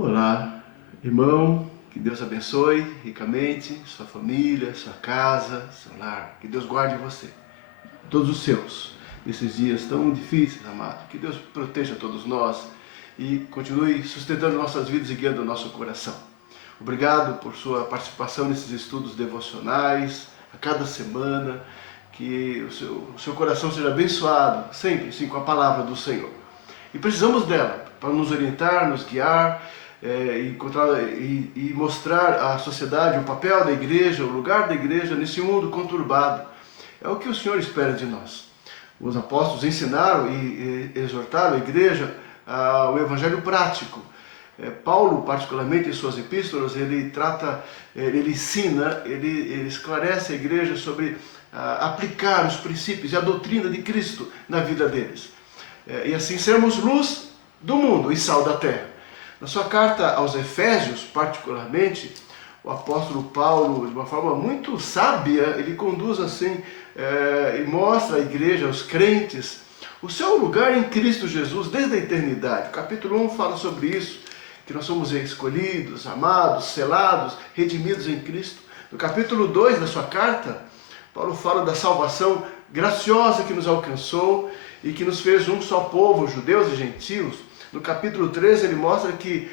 Olá, irmão, que Deus abençoe ricamente sua família, sua casa, seu lar. Que Deus guarde você, todos os seus, nesses dias tão difíceis, amado. Que Deus proteja todos nós e continue sustentando nossas vidas e guiando o nosso coração. Obrigado por sua participação nesses estudos devocionais, a cada semana. Que o seu coração seja abençoado, sempre, sim, com a palavra do Senhor. E precisamos dela para nos orientar, nos guiar, e mostrar à sociedade o papel da igreja, o lugar da igreja nesse mundo conturbado. É o que o Senhor espera de nós. Os apóstolos ensinaram e exortaram a igreja ao evangelho prático. Paulo, particularmente em suas epístolas, ele ensina, ele esclarece a igreja sobre aplicar os princípios e a doutrina de Cristo na vida deles. E assim sermos luz do mundo e sal da terra. Na sua carta aos Efésios, particularmente, o apóstolo Paulo, de uma forma muito sábia, ele conduz assim e mostra à igreja, aos crentes, o seu lugar em Cristo Jesus desde a eternidade. O capítulo 1 fala sobre isso, que nós somos escolhidos, amados, selados, redimidos em Cristo. No capítulo 2 da sua carta, Paulo fala da salvação graciosa que nos alcançou e que nos fez um só povo, judeus e gentios. No capítulo 13 ele mostra que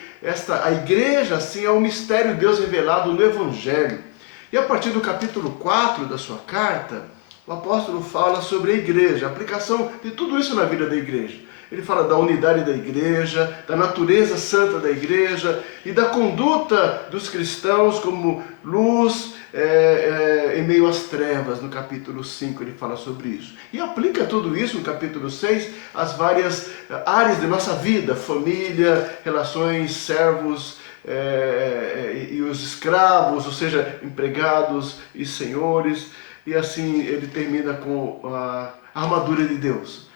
a igreja assim é um mistério de Deus revelado no Evangelho. E a partir do capítulo 4 da sua carta, o apóstolo fala sobre a igreja, a aplicação de tudo isso na vida da igreja. Ele fala da unidade da igreja, da natureza santa da igreja e da conduta dos cristãos como luz em meio às trevas. No capítulo 5 ele fala sobre isso. E aplica tudo isso no capítulo 6 às várias áreas de nossa vida, família, relações, servos e os escravos, ou seja, empregados e senhores. E assim ele termina com a armadura de Deus.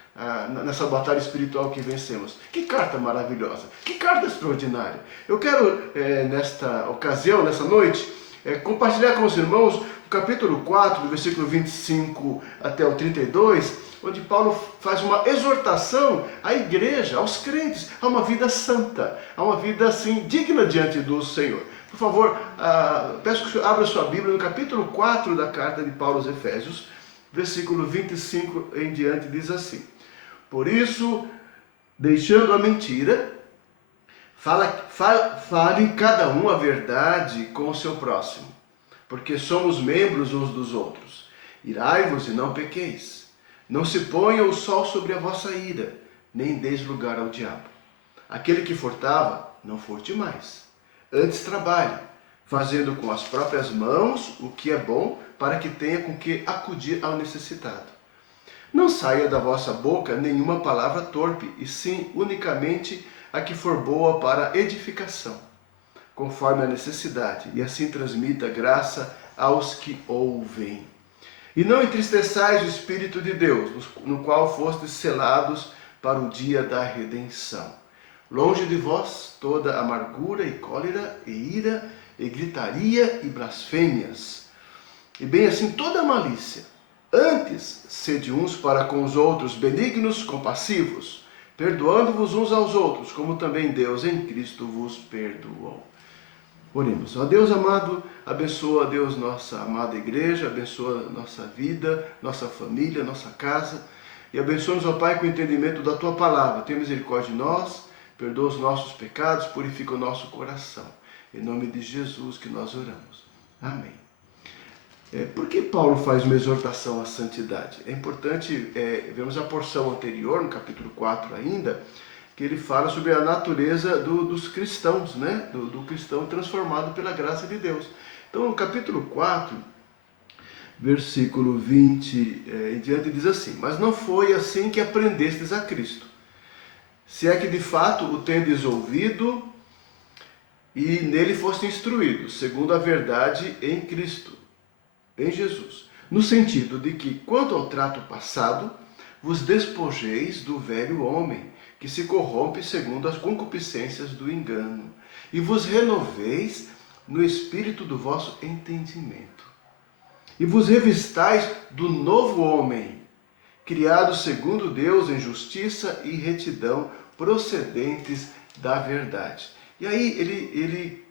Nessa batalha espiritual que vencemos. Que carta maravilhosa, que carta extraordinária. Eu quero, nesta ocasião, nessa noite, compartilhar com os irmãos o capítulo 4, do versículo 25 até o 32, onde Paulo faz uma exortação à igreja, aos crentes, a uma vida santa, a uma vida assim, digna diante do Senhor. Por favor, peço que o senhor abra sua Bíblia no capítulo 4 da carta de Paulo aos Efésios, versículo 25 em diante, diz assim: Por isso, deixando a mentira, fale cada um a verdade com o seu próximo, porque somos membros uns dos outros. Irai-vos e não pequeis. Não se ponha o sol sobre a vossa ira, nem deis lugar ao diabo. Aquele que furtava, não furte mais. Antes trabalhe, fazendo com as próprias mãos o que é bom, para que tenha com que acudir ao necessitado. Não saia da vossa boca nenhuma palavra torpe, e sim unicamente a que for boa para edificação, conforme a necessidade, e assim transmita graça aos que ouvem. E não entristeçais o Espírito de Deus, no qual fostes selados para o dia da redenção. Longe de vós toda amargura e cólera e ira e gritaria e blasfêmias, e bem assim toda malícia. Antes, sede uns para com os outros benignos, compassivos, perdoando-vos uns aos outros, como também Deus em Cristo vos perdoou. Oremos. Ó Deus amado, abençoa, Deus, nossa amada igreja, abençoa nossa vida, nossa família, nossa casa, e abençoa-nos, ó Pai, com o entendimento da Tua palavra. Tenha misericórdia de nós, perdoa os nossos pecados, purifica o nosso coração. Em nome de Jesus que nós oramos. Amém. Por que Paulo faz uma exortação à santidade? É importante vermos a porção anterior, no capítulo 4 ainda, que ele fala sobre a natureza dos cristãos, né? do cristão transformado pela graça de Deus. Então, no capítulo 4, versículo 20 em diante, diz assim: Mas não foi assim que aprendestes a Cristo, se é que de fato o tendes ouvido e nele foste instruídos, segundo a verdade em Cristo, em Jesus, no sentido de que, quanto ao trato passado, vos despojeis do velho homem, que se corrompe segundo as concupiscências do engano, e vos renoveis no espírito do vosso entendimento, e vos revistais do novo homem, criado segundo Deus em justiça e retidão, procedentes da verdade. E aí ele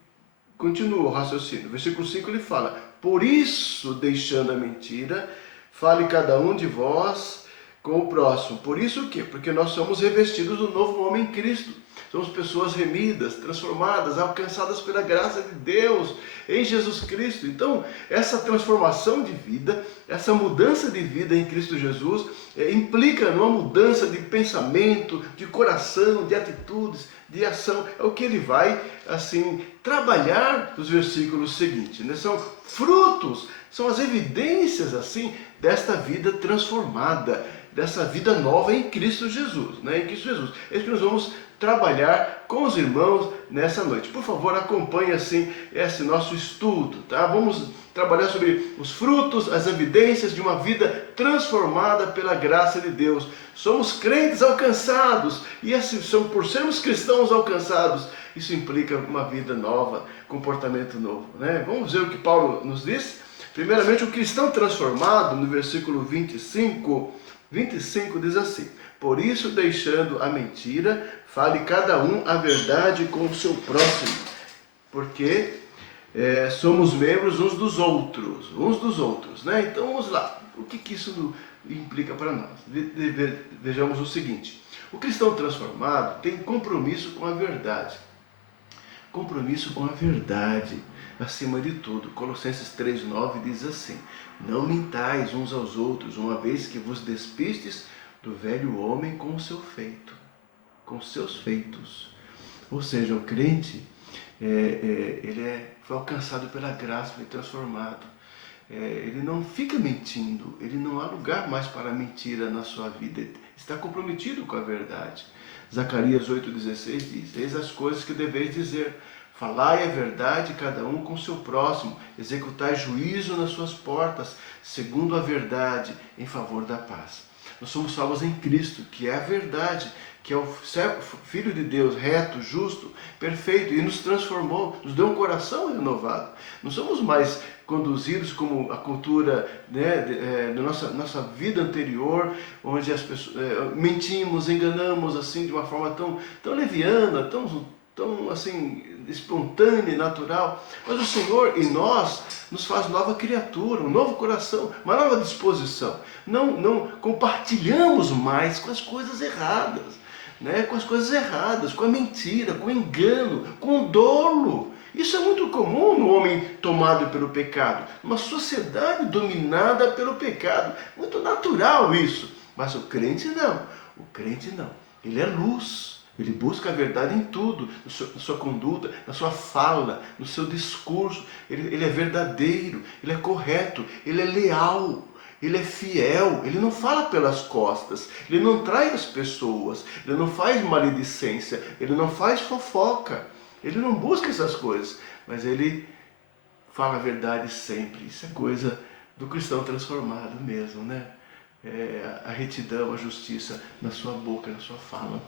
continua o raciocínio. Versículo 5 ele fala: por isso, deixando a mentira, fale cada um de vós com o próximo. Por isso o quê? Porque nós somos revestidos do novo homem em Cristo. Somos pessoas remidas, transformadas, alcançadas pela graça de Deus em Jesus Cristo. Então, essa transformação de vida, essa mudança de vida em Cristo Jesus, implica numa mudança de pensamento, de coração, de atitudes, de ação. É o que ele vai, assim, trabalhar nos versículos seguintes, né? São frutos, são as evidências, assim, desta vida transformada, dessa vida nova em Cristo Jesus, né? Em Cristo Jesus. É isso que nós vamos trabalhar com os irmãos nessa noite. Por favor, acompanhe assim esse nosso estudo, tá? Vamos trabalhar sobre os frutos, as evidências de uma vida transformada pela graça de Deus. Somos crentes alcançados e assim, por sermos cristãos alcançados, isso implica uma vida nova, comportamento novo, né? Vamos ver o que Paulo nos diz. Primeiramente, o cristão transformado, no versículo 25 diz assim: por isso, deixando a mentira, fale cada um a verdade com o seu próximo, porque somos membros uns dos outros, né? Então vamos lá, o que isso implica para nós? Vejamos o seguinte: o cristão transformado tem compromisso com a verdade. Compromisso com a verdade, acima de tudo. Colossenses 3,9 diz assim: não mintais uns aos outros, uma vez que vos despistes do velho homem com o seu feito, com seus feitos. Ou seja, o crente, foi alcançado pela graça, foi transformado. Ele não fica mentindo, ele não há lugar mais para mentira na sua vida, ele está comprometido com a verdade. Zacarias 8,16 diz: eis as coisas que deveis dizer, falai a verdade cada um com seu próximo, executai juízo nas suas portas, segundo a verdade, em favor da paz. Nós somos salvos em Cristo, que é a verdade, que é o Filho de Deus, reto, justo, perfeito, e nos transformou, nos deu um coração renovado. Não somos mais conduzidos como a cultura, né, da nossa vida anterior, onde as pessoas mentimos, enganamos assim de uma forma tão leviana, tão assim espontânea e natural. Mas o Senhor em nós nos faz nova criatura, um novo coração, uma nova disposição. Não compartilhamos mais com as coisas erradas, né? Com as coisas erradas, com a mentira, com o engano, com o dolo. Isso é muito comum no homem tomado pelo pecado, numa sociedade dominada pelo pecado. Muito natural isso. Mas o crente não. Ele é luz. Ele busca a verdade em tudo, na sua conduta, na sua fala, no seu discurso. Ele é verdadeiro, ele é correto, ele é leal, ele é fiel, ele não fala pelas costas, ele não trai as pessoas, ele não faz maledicência, ele não faz fofoca, ele não busca essas coisas, mas ele fala a verdade sempre. Isso é coisa do cristão transformado mesmo, né? A retidão, a justiça na sua boca, na sua fala.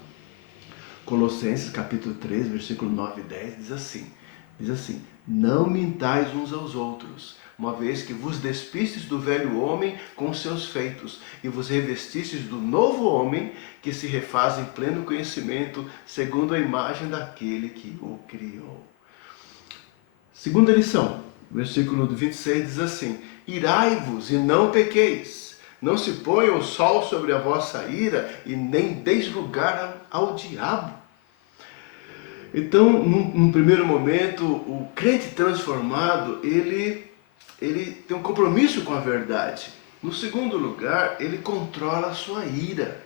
Colossenses capítulo 3, versículo 9 e 10 diz assim: não mintais uns aos outros, uma vez que vos despistes do velho homem com seus feitos, e vos revestistes do novo homem, que se refaz em pleno conhecimento, segundo a imagem daquele que o criou. Segunda lição, versículo 26 diz assim: irai-vos e não pequeis. Não se ponha o sol sobre a vossa ira e nem deis lugar ao diabo. Então, num primeiro momento, o crente transformado, ele tem um compromisso com a verdade. No segundo lugar, ele controla a sua ira.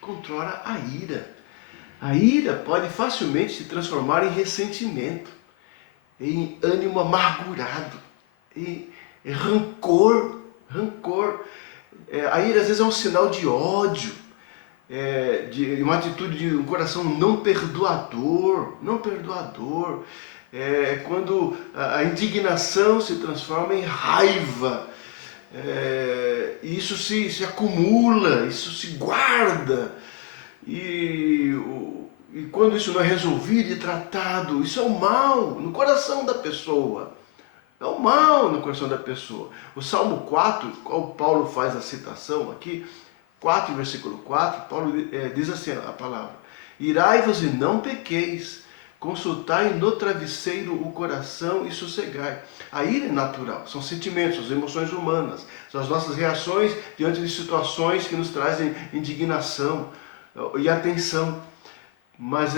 Controla a ira. A ira pode facilmente se transformar em ressentimento, em ânimo amargurado, em rancor. A ira às vezes é um sinal de ódio, de uma atitude de um coração não perdoador. Quando a indignação se transforma em raiva, e isso se acumula, isso se guarda, e quando isso não é resolvido e tratado, isso é o mal no coração da pessoa. É o mal no coração da pessoa. O Salmo 4, qual Paulo faz a citação aqui, 4, versículo 4, Paulo diz assim a palavra: irai-vos e não pequeis, Consultai no travesseiro o coração e sossegai. A ira é natural, são sentimentos, são emoções humanas, são as nossas reações diante de situações que nos trazem indignação e atenção. Mas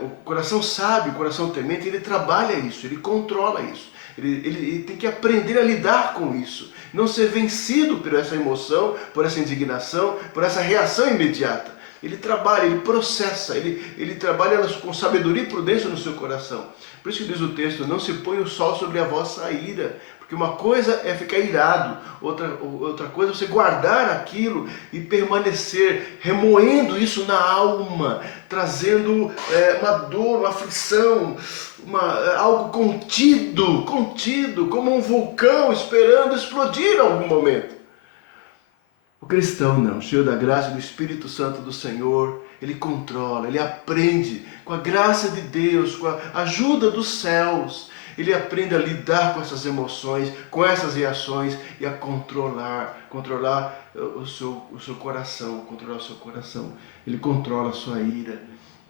o coração sábio, o coração temente, ele trabalha isso, ele controla isso. Ele tem que aprender a lidar com isso. Não ser vencido por essa emoção, por essa indignação, por essa reação imediata. Ele trabalha, ele processa, ele trabalha com sabedoria e prudência no seu coração. Por isso que diz o texto, não se põe o sol sobre a vossa ira. Porque uma coisa é ficar irado, outra coisa é você guardar aquilo e permanecer remoendo isso na alma, trazendo uma dor, uma aflição, algo contido, como um vulcão esperando explodir em algum momento. O cristão não, cheio da graça e do Espírito Santo do Senhor, ele controla, ele aprende com a graça de Deus, com a ajuda dos céus. Ele aprende a lidar com essas emoções, com essas reações e a controlar o seu coração, controlar o seu coração. Ele controla a sua ira.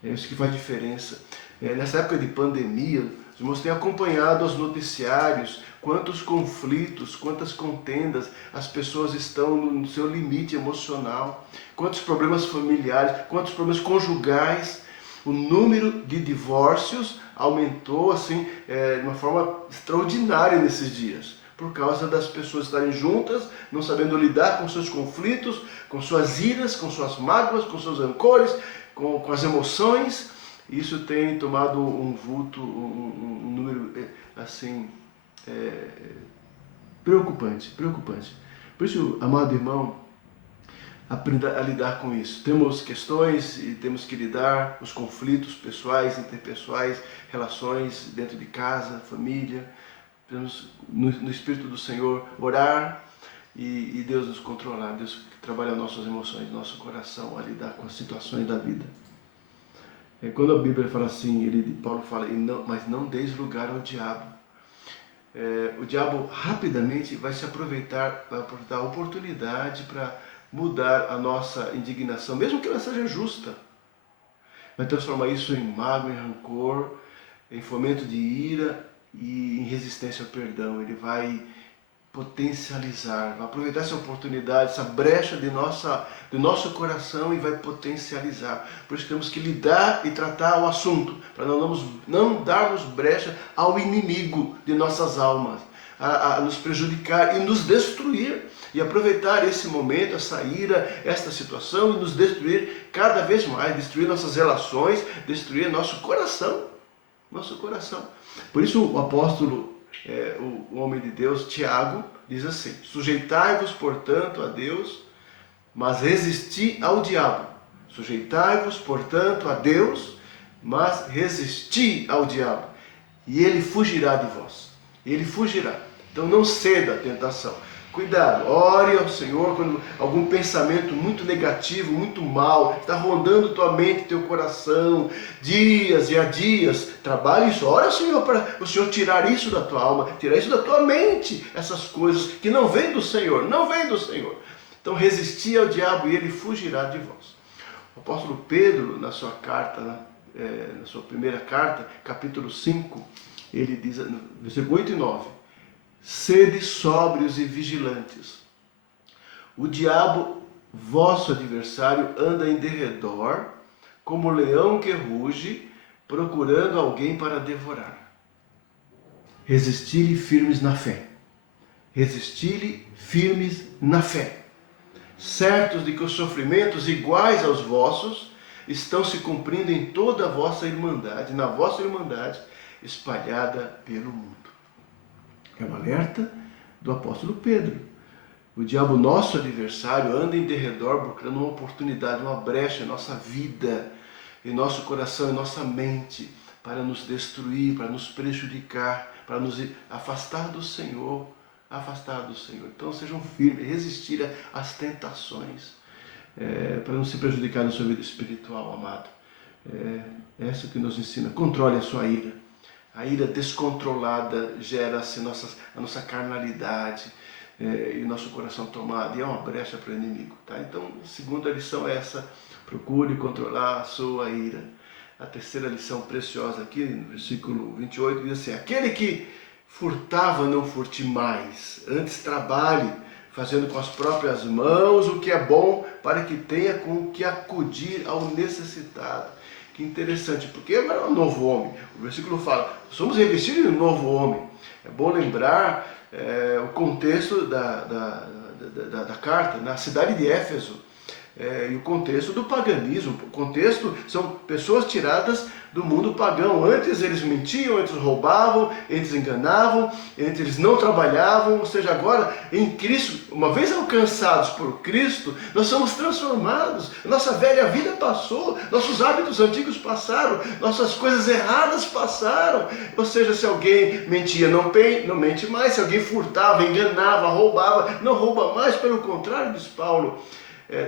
É isso que faz diferença. Nessa época de pandemia, os irmãos têm acompanhado os noticiários, quantos conflitos, quantas contendas as pessoas estão no seu limite emocional, quantos problemas familiares, quantos problemas conjugais. O número de divórcios aumentou assim, de uma forma extraordinária nesses dias, por causa das pessoas estarem juntas, não sabendo lidar com seus conflitos, com suas iras, com suas mágoas, com seus rancores, com as emoções. Isso tem tomado um vulto, um número assim, preocupante. Por isso, amado irmão, aprenda a lidar com isso. Temos questões e temos que lidar, os conflitos pessoais, interpessoais, relações dentro de casa, família. Temos no Espírito do Senhor orar e Deus nos controlar, Deus trabalha nossas emoções, nosso coração a lidar com as situações da vida. Quando a Bíblia fala assim, Paulo fala, mas não deis lugar ao diabo. O diabo rapidamente vai se aproveitar, vai dar oportunidade para mudar a nossa indignação, mesmo que ela seja justa. Vai transformar isso em mágoa, em rancor, em fomento de ira e em resistência ao perdão. Ele vai potencializar, vai aproveitar essa oportunidade, essa brecha do nosso coração e vai potencializar. Por isso temos que lidar e tratar o assunto, para não darmos brecha ao inimigo de nossas almas, a nos prejudicar e nos destruir, e aproveitar esse momento, essa ira, esta situação e nos destruir cada vez mais, destruir nossas relações, destruir nosso coração. Por isso o apóstolo, o homem de Deus, Tiago, diz assim, sujeitai-vos, portanto, a Deus, mas resisti ao diabo. Sujeitai-vos, portanto, a Deus, mas resisti ao diabo, e ele fugirá de vós. Ele fugirá. Então não ceda à tentação. Cuidado, ore ao Senhor quando algum pensamento muito negativo, muito mal, está rondando tua mente, teu coração, dias e há dias. Trabalhe isso, ore ao Senhor para o Senhor tirar isso da tua alma, tirar isso da tua mente, essas coisas que não vêm do Senhor, não vêm do Senhor. Então resisti ao diabo e ele fugirá de vós. O apóstolo Pedro, na sua carta, na sua primeira carta, capítulo 5, ele diz, no versículo 8 e 9, sede sóbrios e vigilantes. O diabo, vosso adversário, anda em derredor, como leão que ruge, procurando alguém para devorar. Resisti-lhe firmes na fé. Resisti-lhe firmes na fé. Certos de que os sofrimentos iguais aos vossos estão se cumprindo em toda a vossa irmandade, na vossa irmandade espalhada pelo mundo. É um alerta do apóstolo Pedro. O diabo, nosso adversário, anda em derredor procurando uma oportunidade, uma brecha em nossa vida, em nosso coração, em nossa mente, para nos destruir, para nos prejudicar, para nos afastar do Senhor. Então sejam firmes, resistir às tentações, para não se prejudicar na sua vida espiritual, amado. É isso que nos ensina. Controle a sua ira. A ira descontrolada gera-se a nossa carnalidade e o nosso coração tomado, e é uma brecha para o inimigo. Tá? Então, a segunda lição é essa, procure controlar a sua ira. A terceira lição preciosa aqui, no versículo 28, diz assim: aquele que furtava, não furte mais, antes trabalhe, fazendo com as próprias mãos o que é bom, para que tenha com o que acudir ao necessitado. Que interessante, porque agora é um novo homem. O versículo fala: somos revestidos de um novo homem. É bom lembrar o contexto da carta, na cidade de Éfeso. E o contexto do paganismo. O contexto são pessoas tiradas do mundo pagão. Antes eles mentiam, antes roubavam, antes enganavam, antes eles não trabalhavam. Ou seja, agora em Cristo, uma vez alcançados por Cristo, nós somos transformados. Nossa velha vida passou, nossos hábitos antigos passaram, nossas coisas erradas passaram. Ou seja, se alguém mentia, não mente mais. Se alguém furtava, enganava, roubava, não rouba mais. Pelo contrário, diz Paulo,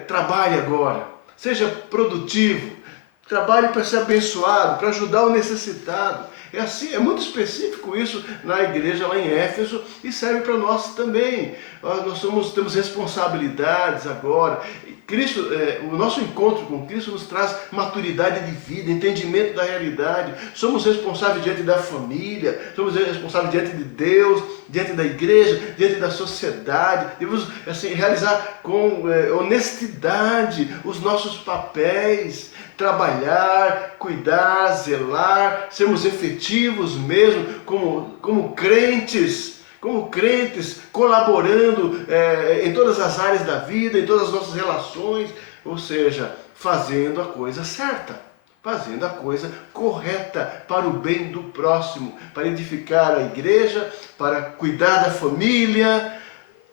trabalhe agora, seja produtivo, trabalhe para ser abençoado, para ajudar o necessitado. É assim, é muito específico isso na igreja lá em Éfeso e serve para nós também. Temos responsabilidades agora. Cristo, o nosso encontro com Cristo nos traz maturidade de vida, entendimento da realidade. Somos responsáveis diante da família, somos responsáveis diante de Deus, diante da igreja, diante da sociedade. Devemos assim, realizar com honestidade os nossos papéis, trabalhar, cuidar, zelar, sermos efetivos mesmo como crentes. Como crentes, colaborando em todas as áreas da vida, em todas as nossas relações, ou seja, fazendo a coisa certa, fazendo a coisa correta para o bem do próximo, para edificar a igreja, para cuidar da família,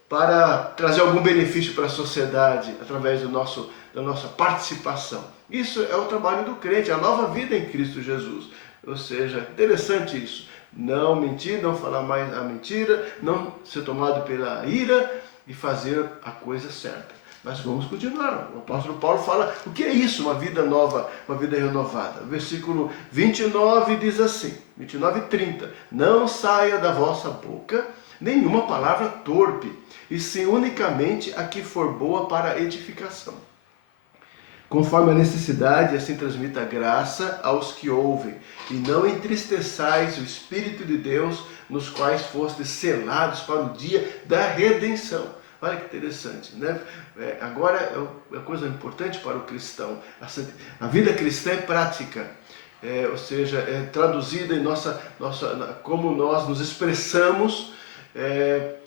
para trazer algum benefício para a sociedade através da nossa participação. Isso é o trabalho do crente, a nova vida em Cristo Jesus. Ou seja, interessante isso. Não mentir, não falar mais a mentira, não ser tomado pela ira e fazer a coisa certa. Mas vamos continuar. O apóstolo Paulo fala o que é isso, uma vida nova, uma vida renovada. O versículo 29 diz assim, 29 e 30. Não saia da vossa boca nenhuma palavra torpe, e sim unicamente a que for boa para edificação, conforme a necessidade, assim transmita graça aos que ouvem, e não entristeçais o Espírito de Deus, nos quais fostes selados para o dia da redenção. Olha que interessante, né? Agora é uma coisa importante para o cristão. A vida cristã é prática, ou seja, é traduzida em como nós nos expressamos,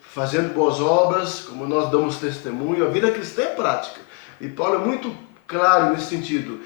fazendo boas obras, como nós damos testemunho. A vida cristã é prática. E Paulo é muito claro nesse sentido.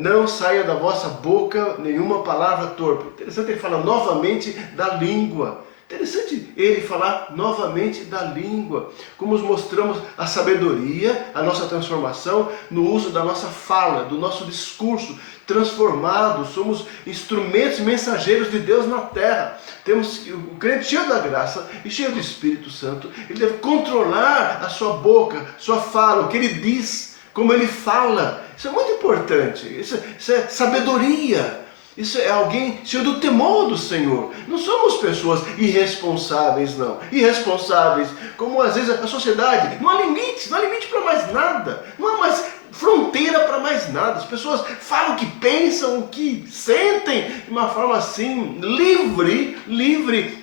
Não saia da vossa boca nenhuma palavra torpe. Interessante ele falar novamente da língua. Interessante ele falar novamente da língua. Como mostramos a sabedoria, a nossa transformação no uso da nossa fala, do nosso discurso transformado. Somos instrumentos mensageiros de Deus na terra. Temos o crente cheio da graça e cheio do Espírito Santo. Ele deve controlar a sua boca, sua fala, o que ele diz, como ele fala. Isso é muito importante. Isso é sabedoria. Isso é alguém cheio do temor do Senhor. Não somos pessoas irresponsáveis, não. Irresponsáveis, como às vezes a sociedade. Não há limite para mais nada. Não há mais fronteira para mais nada. As pessoas falam o que pensam, o que sentem, de uma forma assim, livre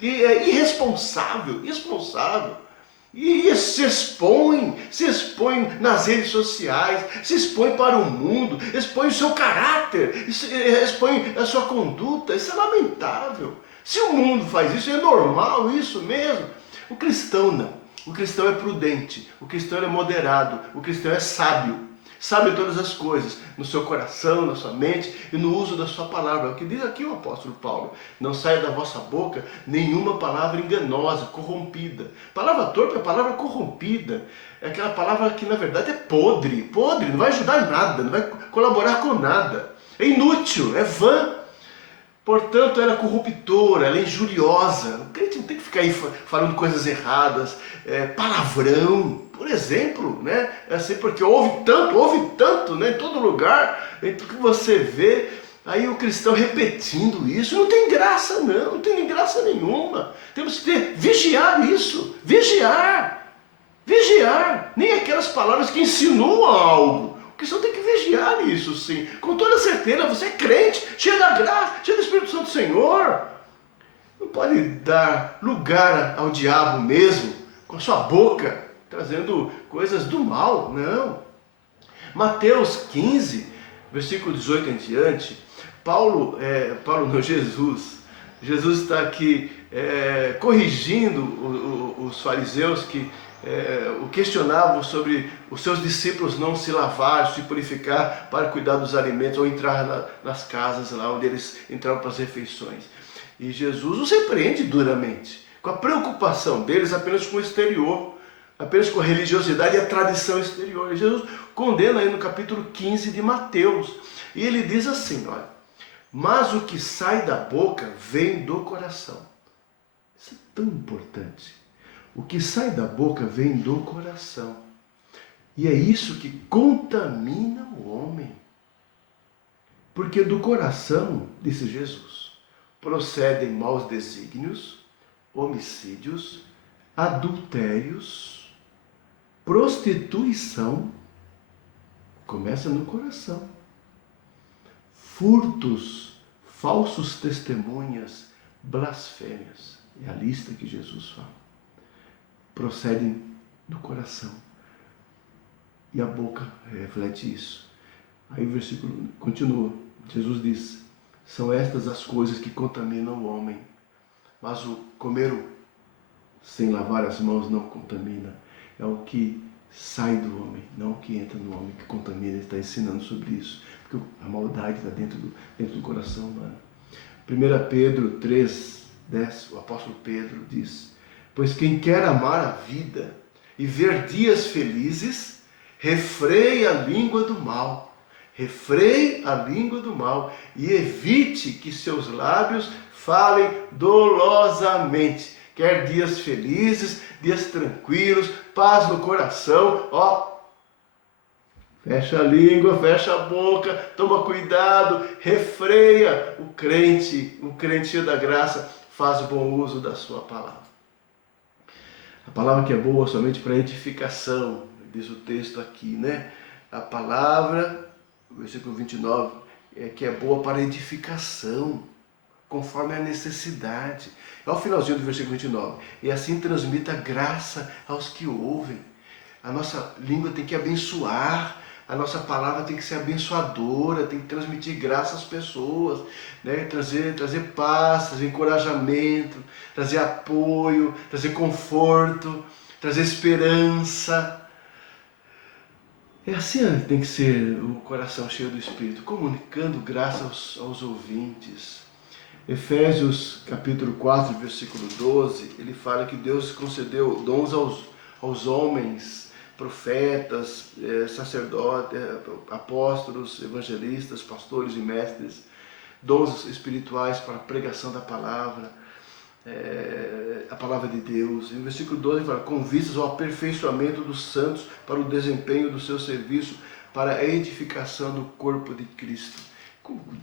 e irresponsável. E se expõe nas redes sociais, se expõe para o mundo, expõe o seu caráter, expõe a sua conduta. Isso é lamentável. Se o mundo faz isso, é normal isso mesmo. O cristão não. O cristão é prudente, o cristão é moderado, o cristão é sábio. Sabe todas as coisas, no seu coração, na sua mente e no uso da sua palavra. É o que diz aqui o apóstolo Paulo. Não saia da vossa boca nenhuma palavra enganosa, corrompida. Palavra torpe é palavra corrompida. É aquela palavra que na verdade é podre, não vai ajudar em nada, não vai colaborar com nada. É inútil, é vã. Portanto, ela é corruptora, ela é injuriosa. O crente não tem que ficar aí falando coisas erradas, palavrão, por exemplo, né? Assim, porque ouve tanto, né? Em todo lugar, em tudo que você vê, aí o cristão repetindo isso, não tem graça não tem graça nenhuma. Temos que vigiar isso, vigiar, nem aquelas palavras que insinuam algo. cristão tem que vigiar nisso, sim. Com toda certeza, você é crente, cheio da graça, cheio do Espírito Santo do Senhor. Não pode dar lugar ao diabo mesmo, com a sua boca, trazendo coisas do mal, não. Mateus 15, versículo 18 em diante, Jesus está aqui corrigindo os fariseus que o questionavam sobre os seus discípulos não se lavar, se purificar para cuidar dos alimentos ou entrar nas casas lá onde eles entravam para as refeições. E Jesus os repreende duramente, com a preocupação deles apenas com o exterior, apenas com a religiosidade e a tradição exterior. E Jesus condena aí no capítulo 15 de Mateus. E ele diz assim, olha, mas o que sai da boca vem do coração. Isso é tão importante. O que sai da boca vem do coração. E é isso que contamina o homem. Porque do coração, disse Jesus, procedem maus desígnios, homicídios, adultérios, prostituição, começa no coração, furtos, falsos testemunhas, blasfêmias. É a lista que Jesus fala. Procedem do coração. E a boca reflete isso. Aí o versículo continua. Jesus diz, são estas as coisas que contaminam o homem. Mas o comer sem lavar as mãos não contamina. É o que sai do homem, não o que entra no homem que contamina. Ele está ensinando sobre isso. Porque a maldade está dentro do coração humano. 1 Pedro 3, 10, o apóstolo Pedro diz, pois quem quer amar a vida e ver dias felizes, refreie a língua do mal. Refreie a língua do mal e evite que seus lábios falem dolosamente. Quer dias felizes, dias tranquilos, paz no coração, fecha a língua, fecha a boca, toma cuidado, refreia. O crente cheio da graça, faz bom uso da sua palavra. A palavra que é boa somente para edificação, diz o texto aqui, né? A palavra, versículo 29, que é boa para edificação, conforme a necessidade. É o finalzinho do versículo 29. E assim transmita graça aos que ouvem. A nossa língua tem que abençoar, a nossa palavra tem que ser abençoadora, tem que transmitir graça às pessoas, né? Trazer paz, trazer encorajamento, trazer apoio, trazer conforto, trazer esperança. É assim que tem que ser o coração cheio do Espírito, comunicando graça aos ouvintes. Efésios capítulo 4, versículo 12, ele fala que Deus concedeu dons aos homens, profetas, sacerdotes, apóstolos, evangelistas, pastores e mestres, dons espirituais para a pregação da palavra, a palavra de Deus. E no versículo 12 ele fala, com vistas ao aperfeiçoamento dos santos para o desempenho do seu serviço, para a edificação do corpo de Cristo.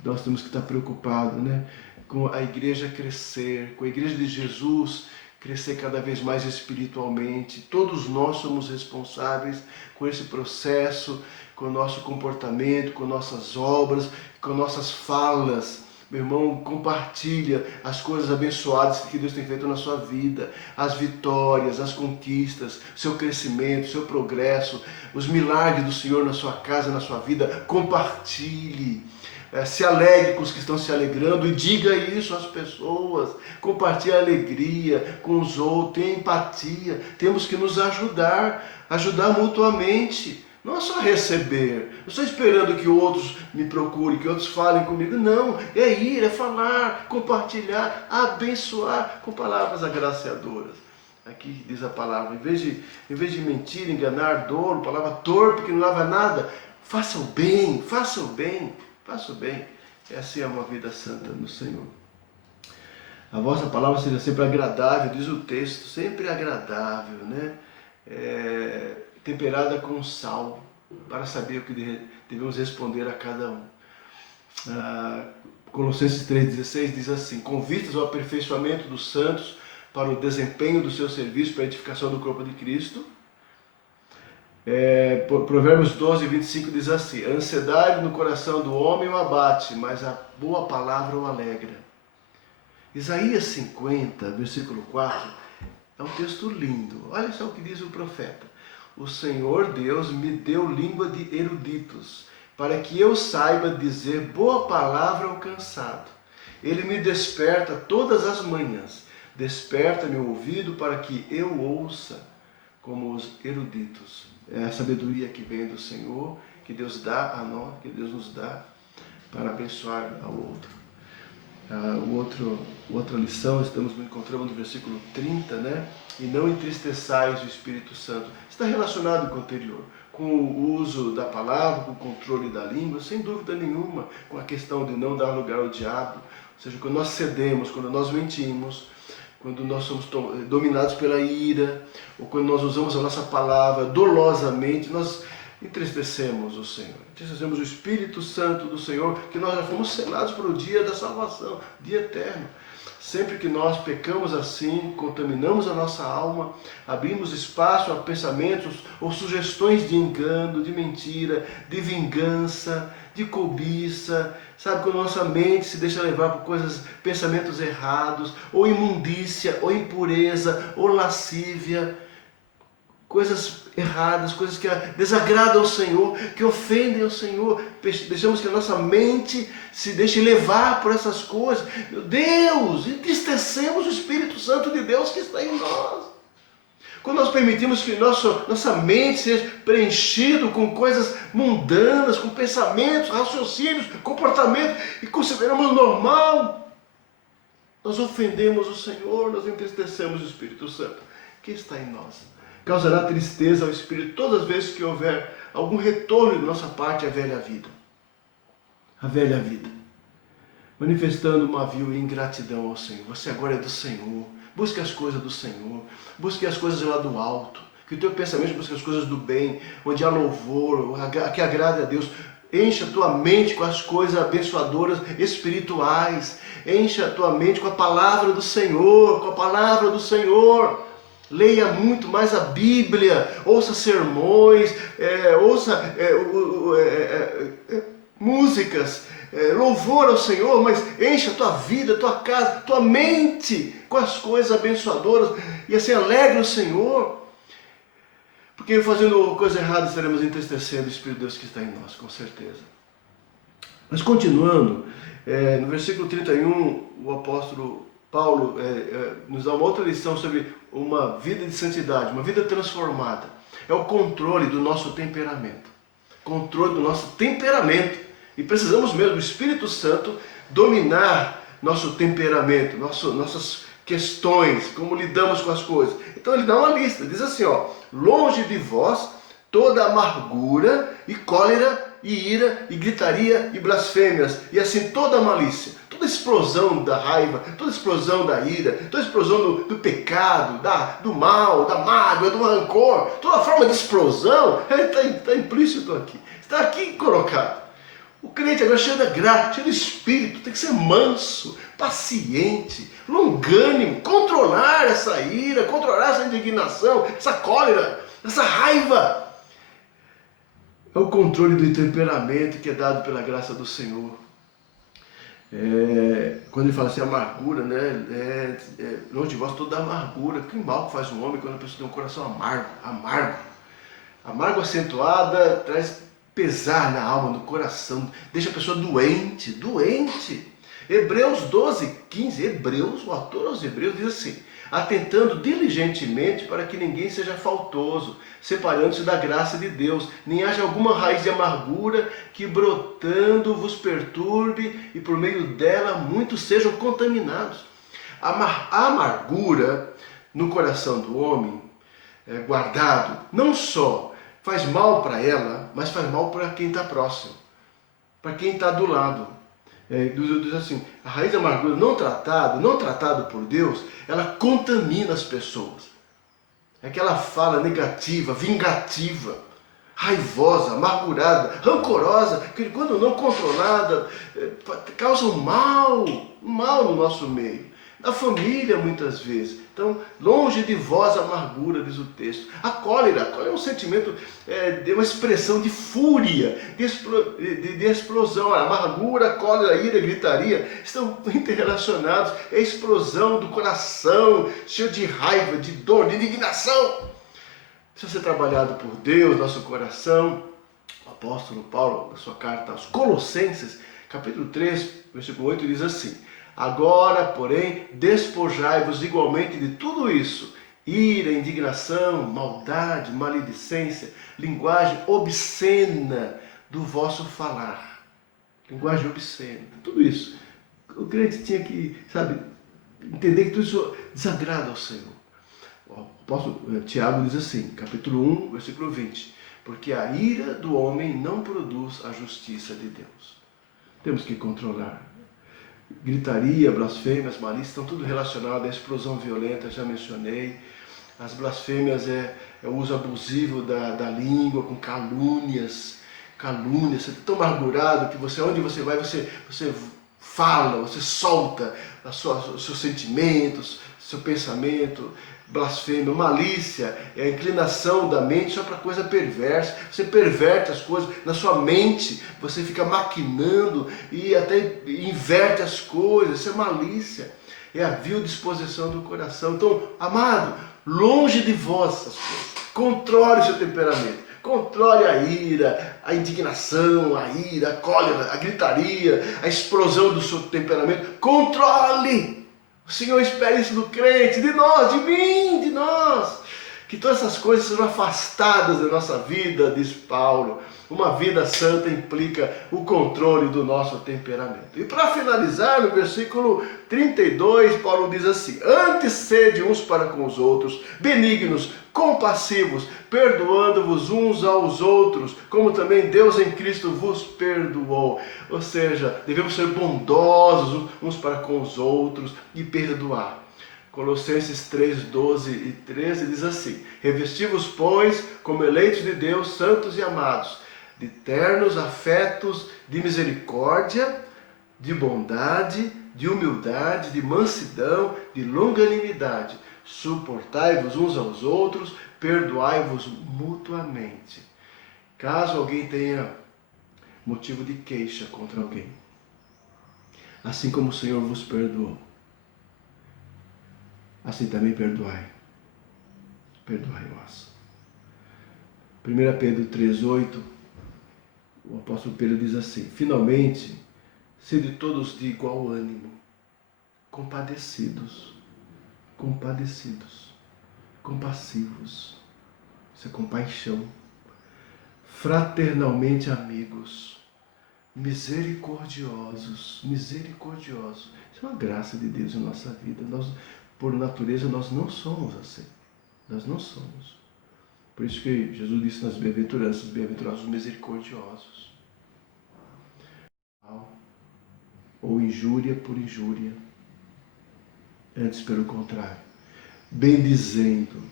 Nós temos que estar preocupados, né? Com a igreja crescer, com a igreja de Jesus crescer cada vez mais espiritualmente. Todos nós somos responsáveis com esse processo, com o nosso comportamento, com nossas obras, com nossas falas. Meu irmão, compartilha as coisas abençoadas que Deus tem feito na sua vida, as vitórias, as conquistas, seu crescimento, seu progresso, os milagres do Senhor na sua casa, na sua vida. Compartilhe. Se alegre com os que estão se alegrando e diga isso às pessoas. Compartilhe a alegria com os outros, tenha empatia. Temos que nos ajudar mutuamente. Não é só receber. Não estou esperando que outros me procurem, que outros falem comigo. Não, é ir, é falar, compartilhar, abençoar com palavras agraciadoras. Aqui diz a palavra, em vez de mentir, enganar, dolo, palavra torpe que não leva a nada, faça o bem, faça o bem. Faça o bem, essa é uma vida santa no Senhor. A vossa palavra seja sempre agradável, diz o texto, sempre agradável, né? Temperada com sal, para saber o que devemos responder a cada um. Colossenses 3,16 diz assim, com vistas ao aperfeiçoamento dos santos, para o desempenho do seu serviço, para a edificação do corpo de Cristo, Provérbios 12, 25 diz assim: a ansiedade no coração do homem o abate, mas a boa palavra o alegra. Isaías 50, versículo 4, é um texto lindo. Olha só o que diz o profeta: o Senhor Deus me deu língua de eruditos, para que eu saiba dizer boa palavra ao cansado. Ele me desperta todas as manhãs, desperta meu ouvido para que eu ouça como os eruditos. É a sabedoria que vem do Senhor, que Deus dá a nós, que Deus nos dá para abençoar ao outro. Outra lição, encontramos no versículo 30, né? E não entristeçais o Espírito Santo. Está relacionado com o anterior, com o uso da palavra, com o controle da língua, sem dúvida nenhuma, com a questão de não dar lugar ao diabo. Ou seja, quando nós cedemos, quando nós mentimos, quando nós somos dominados pela ira, ou quando nós usamos a nossa palavra dolosamente, nós entristecemos o Senhor, entristecemos o Espírito Santo do Senhor, que nós já fomos selados para o dia da salvação, dia eterno. Sempre que nós pecamos assim, contaminamos a nossa alma, abrimos espaço a pensamentos ou sugestões de engano, de mentira, de vingança, de cobiça, sabe, quando a nossa mente se deixa levar por pensamentos errados, ou imundícia, ou impureza, ou lascívia, coisas erradas, coisas que desagradam ao Senhor, que ofendem ao Senhor. Deixamos que a nossa mente se deixe levar por essas coisas. Meu Deus, entristecemos o Espírito Santo de Deus que está em nós. Quando nós permitimos que nossa mente seja preenchida com coisas mundanas, com pensamentos, raciocínios, comportamentos, e consideramos normal, nós ofendemos o Senhor, nós entristecemos o Espírito Santo que está em nós. Causará tristeza ao Espírito todas as vezes que houver algum retorno de nossa parte à velha vida. A velha vida. Manifestando uma vil ingratidão ao Senhor. Você agora é do Senhor. Busque as coisas do Senhor. Busque as coisas lá do alto. Que o teu pensamento busque as coisas do bem, onde há louvor, que agrade a Deus. Encha a tua mente com as coisas abençoadoras espirituais. Encha a tua mente com a palavra do Senhor, com a palavra do Senhor. Leia muito mais a Bíblia, ouça sermões, ouça músicas, louvor ao Senhor, mas encha a tua vida, a tua casa, a tua mente com as coisas abençoadoras e assim alegre o Senhor. Porque fazendo coisa errada estaremos entristecendo o Espírito de Deus que está em nós, com certeza. Mas continuando, no versículo 31, o apóstolo Paulo nos dá uma outra lição sobre uma vida de santidade, uma vida transformada. É o controle do nosso temperamento. Controle do nosso temperamento. E precisamos mesmo do Espírito Santo dominar nosso temperamento, nossas questões, como lidamos com as coisas. Então ele dá uma lista, diz assim, longe de vós toda amargura e cólera e ira, e gritaria, e blasfêmias, e assim toda a malícia, toda a explosão da raiva, toda a explosão da ira, toda a explosão do pecado, do mal, da mágoa, do rancor, toda forma de explosão, está implícito aqui, está aqui colocado. O crente agora cheio da graça, cheio do Espírito, tem que ser manso, paciente, longânimo, controlar essa ira, controlar essa indignação, essa cólera, essa raiva. É o controle do temperamento que é dado pela graça do Senhor. Quando ele fala assim, amargura, né? Longe de vós toda amargura. Que mal que faz um homem quando a pessoa tem um coração amargo. Amargo acentuada traz pesar na alma, no coração. Deixa a pessoa doente. Hebreus 12, 15. O autor aos Hebreus diz assim, atentando diligentemente para que ninguém seja faltoso, separando-se da graça de Deus, nem haja alguma raiz de amargura que brotando vos perturbe e por meio dela muitos sejam contaminados. A amargura no coração do homem guardado não só faz mal para ela, mas faz mal para quem está próximo, para quem está do lado. Diz assim, a raiz da amargura não tratado por Deus, ela contamina as pessoas. É aquela fala negativa, vingativa, raivosa, amargurada, rancorosa, que quando não controlada, causa um mal no nosso meio. Na família, muitas vezes. Então, longe de vós a amargura, diz o texto. A cólera é um sentimento, é uma expressão de fúria, de explosão. A amargura, a cólera, a ira, a gritaria estão interrelacionados. É a explosão do coração, cheio de raiva, de dor, de indignação. Precisa ser trabalhado por Deus, nosso coração. O apóstolo Paulo, na sua carta aos Colossenses, capítulo 3, versículo 8, diz assim: agora, porém, despojai-vos igualmente de tudo isso: ira, indignação, maldade, maledicência, linguagem obscena do vosso falar. Linguagem obscena, tudo isso. O crente tinha que, entender que tudo isso desagrada ao Senhor. O apóstolo Tiago diz assim, capítulo 1, versículo 20: porque a ira do homem não produz a justiça de Deus. Temos que controlar. Gritaria, blasfêmias, malícia, estão tudo relacionado à explosão violenta, já mencionei. As blasfêmias é o uso abusivo da língua, com calúnias. Calúnias, você está tão amargurado que onde você vai, você fala, você solta os seus sentimentos, seu pensamento. Blasfêmia, malícia é a inclinação da mente só para coisa perversa. Você perverte as coisas na sua mente, você fica maquinando e até inverte as coisas. Isso é malícia, é a vil disposição do coração. Então, amado, longe de vós essas coisas. Controle o seu temperamento, controle a ira, a indignação, a ira, a cólera, a gritaria, a explosão do seu temperamento. Controle! O Senhor espera isso do crente, de nós, de mim, de nós. Que todas essas coisas sejam afastadas da nossa vida, diz Paulo. Uma vida santa implica o controle do nosso temperamento. E para finalizar, no versículo 32, Paulo diz assim: antes sede uns para com os outros, benignos, compassivos, perdoando-vos uns aos outros, como também Deus em Cristo vos perdoou. Ou seja, devemos ser bondosos uns para com os outros e perdoar. Colossenses 3, 12 e 13 diz assim: revesti-vos, pois, como eleitos de Deus, santos e amados, de ternos afetos, de misericórdia, de bondade, de humildade, de mansidão, de longanimidade. Suportai-vos uns aos outros, perdoai-vos mutuamente. Caso alguém tenha motivo de queixa contra alguém, assim como o Senhor vos perdoou, assim também perdoai. Perdoai-vos. 1 Pedro 3,8, o apóstolo Pedro diz assim: finalmente, sede todos de igual ânimo, compadecidos, compassivos, isso é compaixão, fraternalmente amigos, misericordiosos. Isso é uma graça de Deus em nossa vida. Nós, por natureza, nós não somos assim. Nós não somos. Por isso que Jesus disse nas bem-aventuranças, bem-aventurados os misericordiosos. Ou injúria por injúria. Antes, pelo contrário, bendizendo,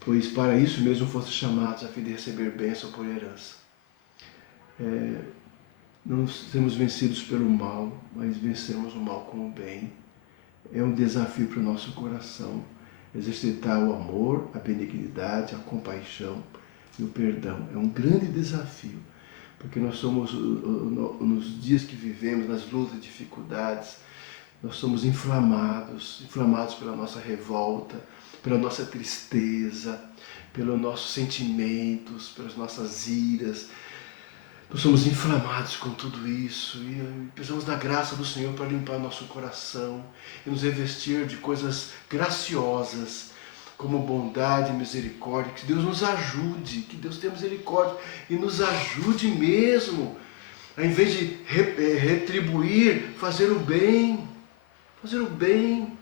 pois para isso mesmo fossem chamados, a fim de receber bênção por herança. Não sermos vencidos pelo mal, mas vencemos o mal com o bem. É um desafio para o nosso coração exercitar o amor, a benignidade, a compaixão e o perdão. É um grande desafio, porque nós somos, nos dias que vivemos, nas lutas e dificuldades, nós somos inflamados pela nossa revolta, pela nossa tristeza, pelos nossos sentimentos, pelas nossas iras. Nós somos inflamados com tudo isso e precisamos da graça do Senhor para limpar nosso coração e nos revestir de coisas graciosas, como bondade e misericórdia. Que Deus nos ajude, que Deus tenha misericórdia e nos ajude mesmo, ao invés de retribuir, fazer o bem. Fazer o bem.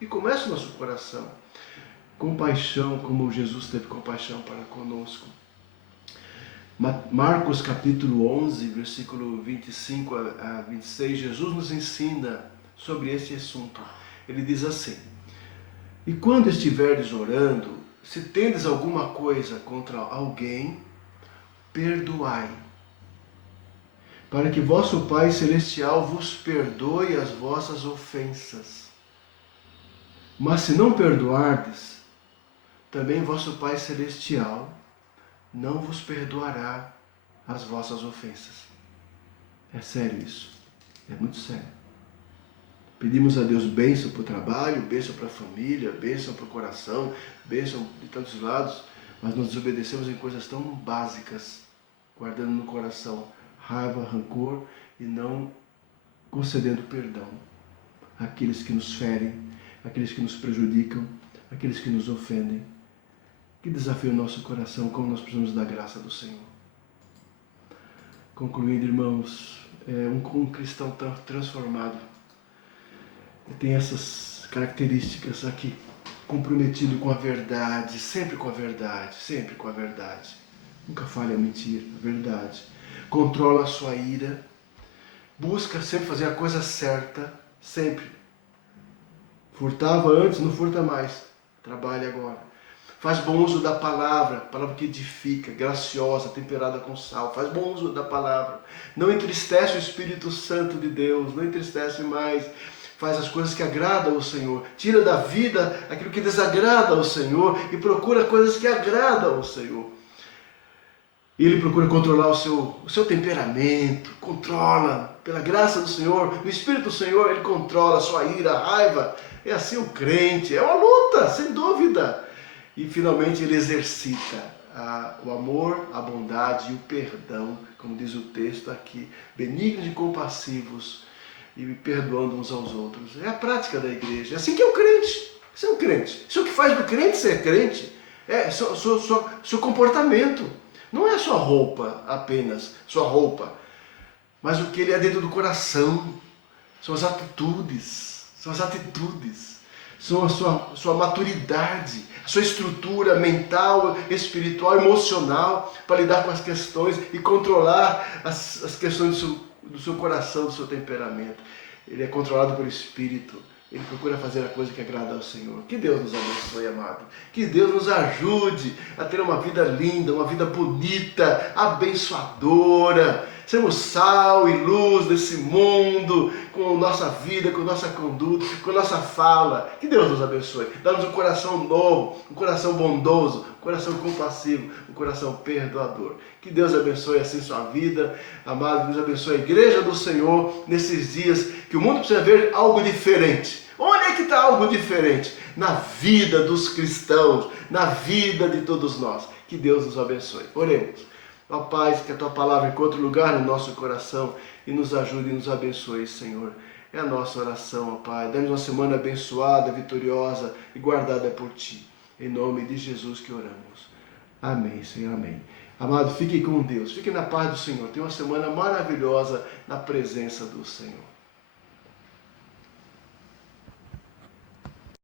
E começa o nosso coração. Compaixão, como Jesus teve compaixão para conosco. Marcos capítulo 11, versículo 25 a 26, Jesus nos ensina sobre esse assunto. Ele diz assim: e quando estiverdes orando, se tendes alguma coisa contra alguém, perdoai, para que vosso Pai Celestial vos perdoe as vossas ofensas. Mas se não perdoardes, também vosso Pai Celestial não vos perdoará as vossas ofensas. É sério isso. É muito sério. Pedimos a Deus bênção para o trabalho, bênção para a família, bênção para o coração, bênção de tantos lados, mas nos desobedecemos em coisas tão básicas, guardando no coração raiva, rancor e não concedendo perdão àqueles que nos ferem, àqueles que nos prejudicam, àqueles que nos ofendem. Que desafio o nosso coração, como nós precisamos da graça do Senhor. Concluindo, irmãos, um cristão transformado tem essas características aqui, comprometido com a verdade, sempre com a verdade, sempre com a verdade. Nunca falha a mentira, a verdade. Controla a sua ira, busca sempre fazer a coisa certa, sempre. Furtava antes, não furta mais, trabalhe agora. Faz bom uso da palavra que edifica, graciosa, temperada com sal. Faz bom uso da palavra. Não entristece o Espírito Santo de Deus, não entristece mais. Faz as coisas que agradam ao Senhor. Tira da vida aquilo que desagrada ao Senhor e procura coisas que agradam ao Senhor. Ele procura controlar o seu temperamento, controla, pela graça do Senhor, o Espírito do Senhor, ele controla a sua ira, a raiva. É assim o crente, é uma luta, sem dúvida. E finalmente ele exercita o amor, a bondade e o perdão, como diz o texto aqui, benignos e compassivos, e perdoando uns aos outros. É a prática da igreja. É assim que é o crente. Isso é um crente. Isso é o que faz do crente ser crente. É seu comportamento. Não é sua roupa apenas, sua roupa. Mas o que ele é dentro do coração. São as atitudes. São as atitudes. São a sua maturidade, a sua estrutura mental, espiritual, emocional, para lidar com as questões e controlar as questões do seu coração, do seu temperamento. Ele é controlado pelo Espírito. Ele procura fazer a coisa que agrada ao Senhor. Que Deus nos abençoe, amado. Que Deus nos ajude a ter uma vida linda, uma vida bonita, abençoadora. Sermos sal e luz desse mundo, com nossa vida, com nossa conduta, com nossa fala. Que Deus nos abençoe. Dá-nos um coração novo, um coração bondoso, um coração compassivo, um coração perdoador. Que Deus abençoe assim sua vida, amado. Que Deus abençoe a igreja do Senhor nesses dias que o mundo precisa ver algo diferente. Onde é que está algo diferente? Na vida dos cristãos, na vida de todos nós. Que Deus nos abençoe. Oremos. Ó Pai, que a Tua palavra encontre lugar no nosso coração e nos ajude e nos abençoe, Senhor. É a nossa oração, ó Pai. Dá-nos uma semana abençoada, vitoriosa e guardada por Ti. Em nome de Jesus que oramos. Amém, Senhor, amém. Amado, fique com Deus. Fique na paz do Senhor. Tenha uma semana maravilhosa na presença do Senhor.